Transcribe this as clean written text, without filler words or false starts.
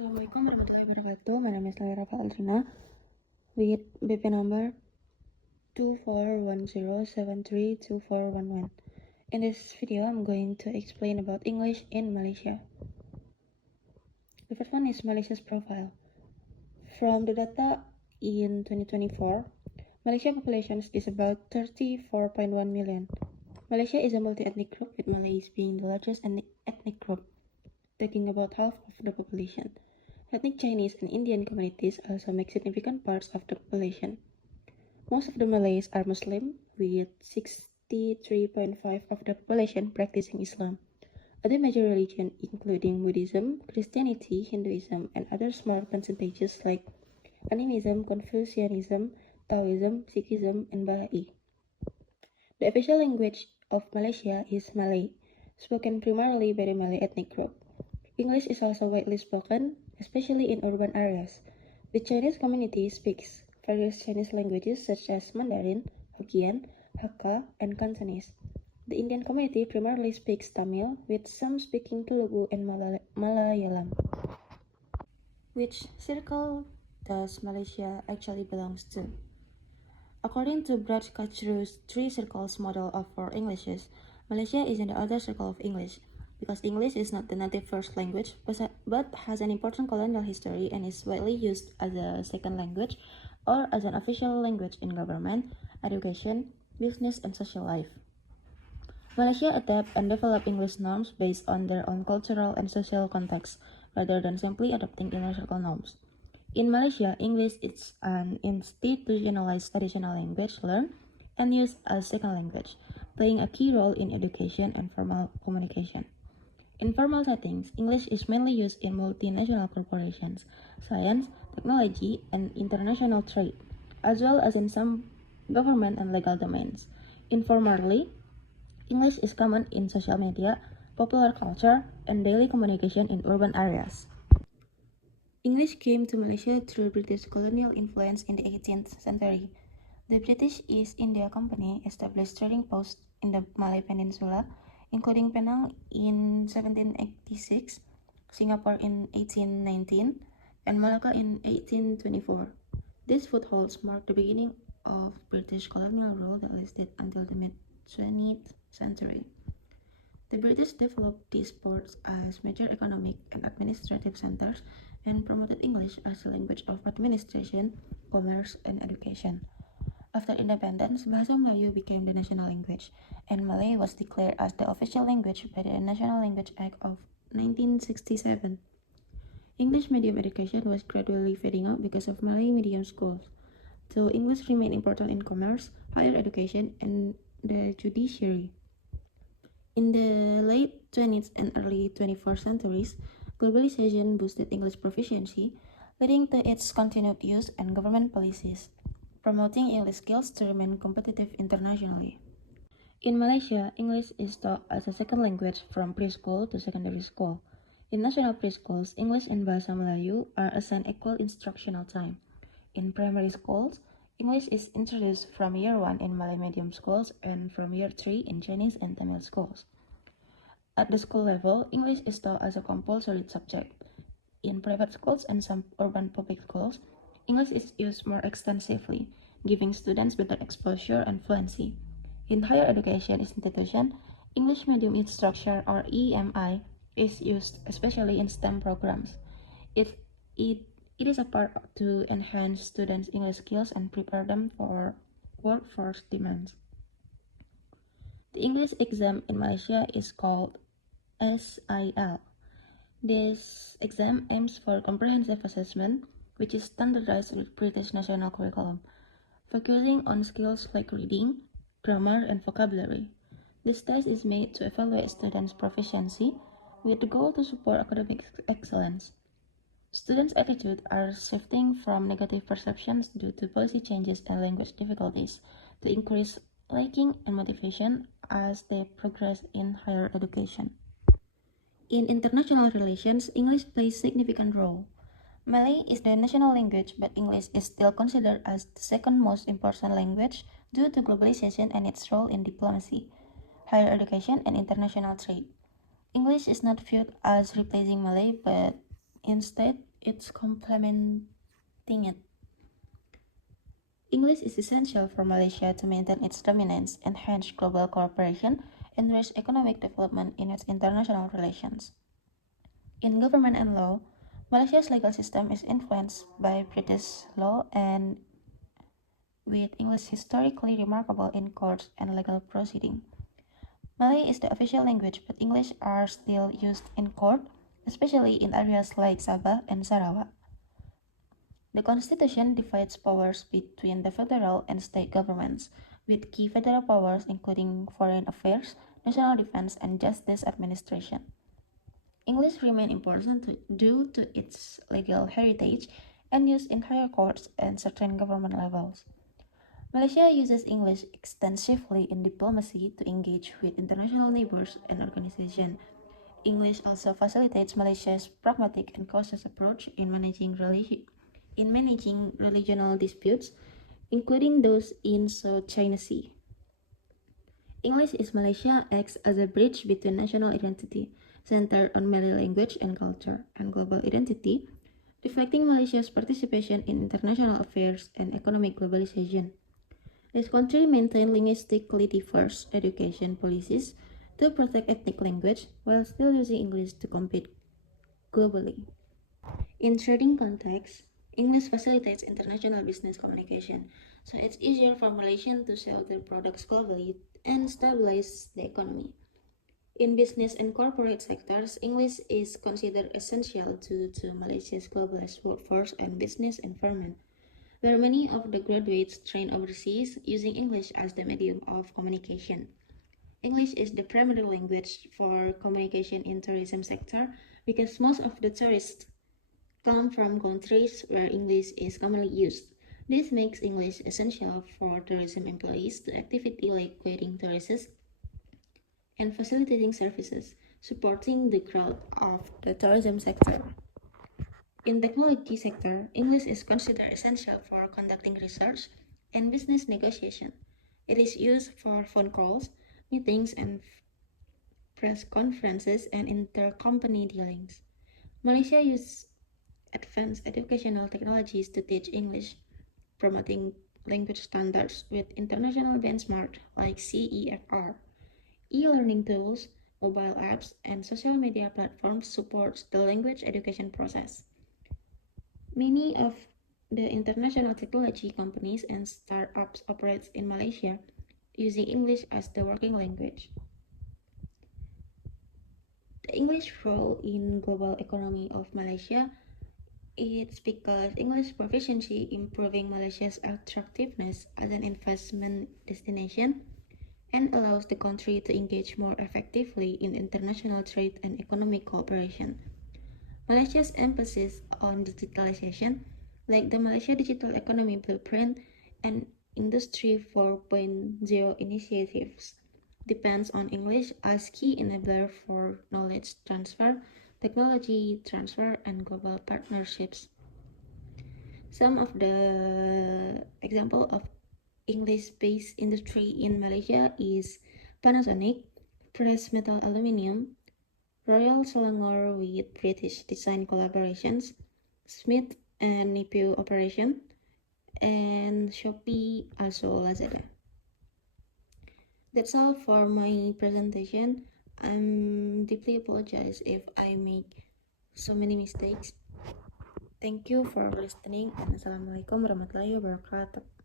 Assalamualaikum warahmatullahi wabarakatuh. My name is Laira Aldrina with BP number 2410732411. In this video, I'm going to explain about English in Malaysia. The first one is Malaysia's profile. From the data in 2024, Malaysia population is about 34.1 million. Malaysia is a multi-ethnic group with Malays being the largest ethnic group, taking about half of the population. Ethnic Chinese and Indian communities also make significant parts of the population. Most of the Malays are Muslim, with 63.5% of the population practicing Islam. Other major religions, including Buddhism, Christianity, Hinduism, and other small percentages like Animism, Confucianism, Taoism, Sikhism, and Baha'i. The official language of Malaysia is Malay, spoken primarily by the Malay ethnic group. English is also widely spoken, especially in urban areas. The Chinese community speaks various Chinese languages such as Mandarin, Hokkien, Hakka, and Cantonese. The Indian community primarily speaks Tamil, with some speaking Telugu and Malayalam. Which circle does Malaysia actually belongs to? According to Broadcast's three circles model of four Englishes, Malaysia is in the other circle of English, because English is not the native first language, but has an important colonial history and is widely used as a second language or as an official language in government, education, business, and social life. Malaysia adapt and develop English norms based on their own cultural and social context, rather than simply adopting inner circle norms. In Malaysia, English is an institutionalized additional language learned and used as second language, playing a key role in education and formal communication. In formal settings, English is mainly used in multinational corporations, science, technology, and international trade, as well as in some government and legal domains. Informally, English is common in social media, popular culture, and daily communication in urban areas. English came to Malaysia through British colonial influence in the 18th century. The British East India Company established trading posts in the Malay Peninsula, including Penang in 1786, Singapore in 1819, and Malacca in 1824. These footholds marked the beginning of British colonial rule that lasted until the mid-20th century. The British developed these ports as major economic and administrative centers and promoted English as a language of administration, commerce, and education. After independence, Bahasa Melayu became the national language, and Malay was declared as the official language by the National Language Act of 1967. English medium education was gradually fading out because of Malay medium schools, though English remained important in commerce, higher education, and the judiciary. In the late 20th and early 21st centuries, globalization boosted English proficiency, leading to its continued use and government policies, promoting English skills to remain competitive internationally. In Malaysia, English is taught as a second language from preschool to secondary school. In national preschools, English and Bahasa Melayu are assigned equal instructional time. In primary schools, English is introduced from year 1 in Malay medium schools and from year 3 in Chinese and Tamil schools. At the school level, English is taught as a compulsory subject. In private schools and some urban public schools, English is used more extensively, giving students better exposure and fluency. In higher education institutions, English medium instruction or EMI is used especially in STEM programs. It is a part to enhance students' English skills and prepare them for workforce demands. The English exam in Malaysia is called SIL. This exam aims for comprehensive assessment, which is standardized with British national curriculum, focusing on skills like reading, grammar, and vocabulary. This test is made to evaluate students' proficiency with the goal to support academic excellence. Students' attitudes are shifting from negative perceptions due to policy changes and language difficulties to increase liking and motivation as they progress in higher education. In international relations, English plays a significant role. Malay is the national language, but English is still considered as the second most important language due to globalization and its role in diplomacy, higher education, and international trade. English is not viewed as replacing Malay, but instead it's complementing it. English is essential for Malaysia to maintain its dominance, enhance global cooperation, and raise economic development in its international relations. In government and law, Malaysia's legal system is influenced by British law and with English historically remarkable in courts and legal proceeding. Malay is the official language, but English are still used in court, especially in areas like Sabah and Sarawak. The Constitution divides powers between the federal and state governments, with key federal powers including foreign affairs, national defense, and justice administration. English remains important due to its legal heritage and use in higher courts and certain government levels. Malaysia uses English extensively in diplomacy to engage with international neighbors and organizations. English also facilitates Malaysia's pragmatic and cautious approach in managing regional disputes, including those in South China Sea. English in Malaysia acts as a bridge between national identity, centered on Malay language and culture, and global identity, reflecting Malaysia's participation in international affairs and economic globalization. This country maintains linguistically diverse education policies to protect ethnic language while still using English to compete globally. In trading context, English facilitates international business communication, so it's easier for Malaysians to sell their products globally and stabilize the economy. In business and corporate sectors, English is considered essential due to Malaysia's globalized workforce and business environment, where many of the graduates train overseas using English as the medium of communication. English is the primary language for communication in tourism sector because most of the tourists come from countries where English is commonly used. This makes English essential for tourism employees to activity like guiding tourists and facilitating services, supporting the growth of the tourism sector. In technology sector, English is considered essential for conducting research and business negotiation. It is used for phone calls, meetings, and press conferences and intercompany dealings. Malaysia uses advanced educational technologies to teach English, promoting language standards with international benchmarks like CEFR. E-learning tools, mobile apps, and social media platforms support the language education process. Many of the international technology companies and startups operate in Malaysia using English as the working language. The English role in global economy of Malaysia is because English proficiency improving Malaysia's attractiveness as an investment destination and allows the country to engage more effectively in international trade and economic cooperation. Malaysia's emphasis on digitalization, like the Malaysia Digital Economy Blueprint and Industry 4.0 initiatives, depends on English as key enabler for knowledge transfer, technology transfer, and global partnerships. Some of the example of English-based industry in Malaysia is Panasonic, Press Metal Aluminium, Royal Selangor with British design collaborations, Smith and Nephew operation, and Shopee, also Lazada. That's all for my presentation. I'm deeply apologize if I make so many mistakes. Thank you for listening and Assalamualaikum warahmatullahi wabarakatuh.